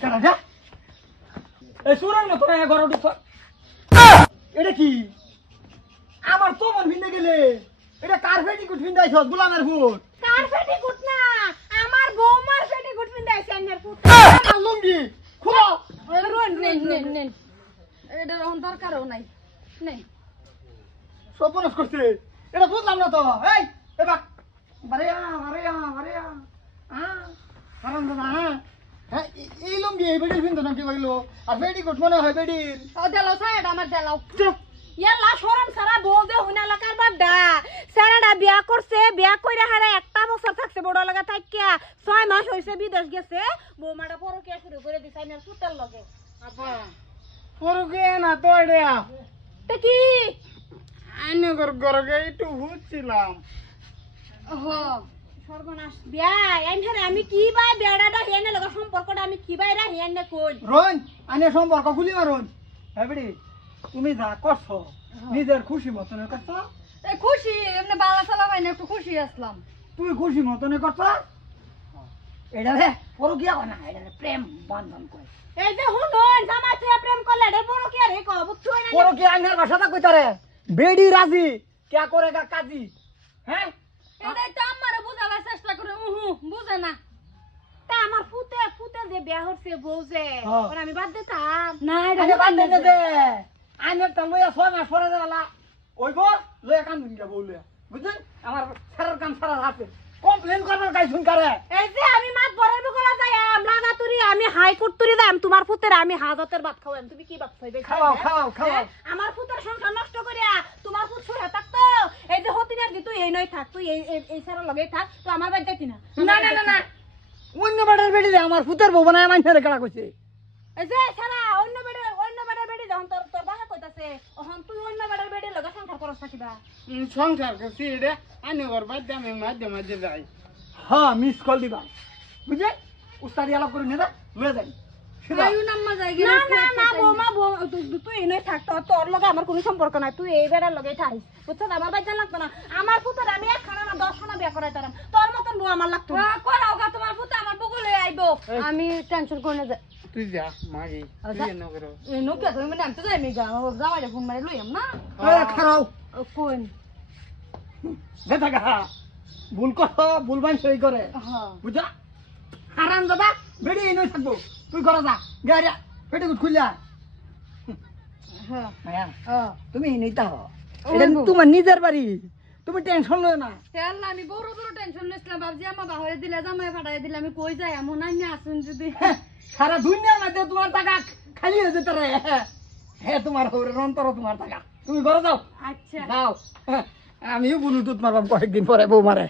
কারা যা এই সুরার মতো না ঘর ঢুক এটা কি আমার তো মন ভিন্দে গেলে এটা কার পেটিকুট ভিন্দাইছ গোলামের ফুট কার পেটিকুট না আমার বৌমার পেটিকুট পিন্দাইছে আইনের ফুট আমার লুঙ্গি খুলো নেন এটা রহন দরকারও নাই নেই সপনস করছে এটা বুঝলাম না তো এই এবার বারেয়া হারাম দাদা হ্যাঁ এই লুঙ্গি এই বেডির ভিন্দো নাকি বইলো আর পেটিকুট মনে হয় বেডির দেলাও সাইড আমার দেলাও চুপ ইয়াল্লা শরম সারা বউ দে হুনা লাকার বাড্ডা সারাডা বিয়া করছে বিয়া কইরা হারা একটা বছর থাকছে বড় লাগা থাকিয়া 6 মাস হইছে বিদেশ গেছে বৌমাটা পরকিয়া শুরু করে দিছে আইনের ফুটের লগে আপা পরকে না তো এটা তে কি আইনে গরগে একটু বুঝছিলাম ওহো সর্বনাশ বিয়া আইনরে আমি কি বাই বেড়াটা হেনে লগা সম্পর্কটা আমি কি বাই রা হেনে কই রোন আইনে সম্পর্ক খুলি মারুন হ্যাঁ বেডি তুমি যা করছো নিজের খুশি মতনে করছো এ খুশি এমনি বালা সালা বাইনা একটু খুশি আসলাম তুই খুশি মতনে করছো এটা রে পরকিয়া কয় না এটা রে প্রেম বন্ধন কয় এই যে হুনন জামাই থেকে প্রেম করলে রে বড় কি রে কব বুঝছই না পরকিয়া আইনের ভাষাটা কইতারে বেডি রাজি क्या करेगा काजी हैं এটাই তো আমারে বুঝাবার চেষ্টা করে বুঝে না তা আমার ফুতে যে বিয়া হচ্ছে বউ যে আর আমি বাদ দিতাম না আরে বাদ দে দে আইনে তো লইয়া 6 মাস পরে দেলা ওইগো লইয়া কাম দিন বলে বুঝছেন আমার সারার কাম সারা আছে কমপ্লেন করবার গাই শুন করে এই যে আমি মাত বরের বকলা যাইম লাগাতুরি আমি হাইকোর্ট তুরি যাইম তোমার ফুতের আমি হাজতের ভাত খাওয়াম তুমি কি ভাত খাইবে খাও আমার ফুতের সংসার নষ্ট করিয়া তোমার ফুত ছুড়া থাকতো এই যে হতিনার দি তুই এই নই থাক তুই এই সারা লগেই থাক তো আমার বাড়ি যাইতি না না অন্য বাড়ির বেডি রে আমার ফুতের বউ বানায় মাইনরে কাটা কইছে এই যে সারা অন্য বাড়ির বেড়ি যখন তোর বাসা কইতাছে ওহন তুই অন্য বাড়ির বেড়ির লগে সংসার করছ থাকিবা সংসার করছি রে আনে ওর বাদ আমি মাঝে যাই হ্যাঁ মিস কল দিবা বুঝে উস্তাদি আলাপ করে নেদা লয়ে যাই আয়ু নাম্মা যাইগে না বৌমা তুই এনে থাক তোর লগে আমার কোনো সম্পর্ক নাই তুই এই বেড়ার লগেই থাকিস বুঝছ আমার বাইতে লাগতো না আমার পুত্র আমি একখানা না 10 খানা বিয়া করাইতাম তোর মতন বউ আমার লাগতো না করাও গা তোমার পুত্র আমার বগলে আইবো আমি টেনশন করে না তুই যা মাগি তুই এনে করো এই নোকে তুমি মানে আমি তো যাই মেগা জামাইরে ফোন মারি লইম না খারাও কোন দেখা গা ভুল ভুল বান সই করে হ্যাঁ বুঝা হারাম দাদা বেড়ি এনে থাকবো তুই ঘরে যা গাড়ি পেটে খুললা হ্যাঁ তুমি নিতা এটা তোমার নিজের বাড়ি তুমি টেনশন লয় না আল্লাহ আমি বড় টেনশন লইছিলাম বাবজি আমা বাহিরে দিলে জামাই ফাটাই দিলে আমি কই যাই এমন আইনি আসুন যদি সারা দুনিয়ার মধ্যে তোমার টাকা খালি হয়ে যেতে রে হ্যাঁ তোমার অন্তর তোমার টাকা তুমি ঘরে যাও আচ্ছা যাও আমিও ব্লুটুথ মারবাম কয়েকদিন পরে বউ মারে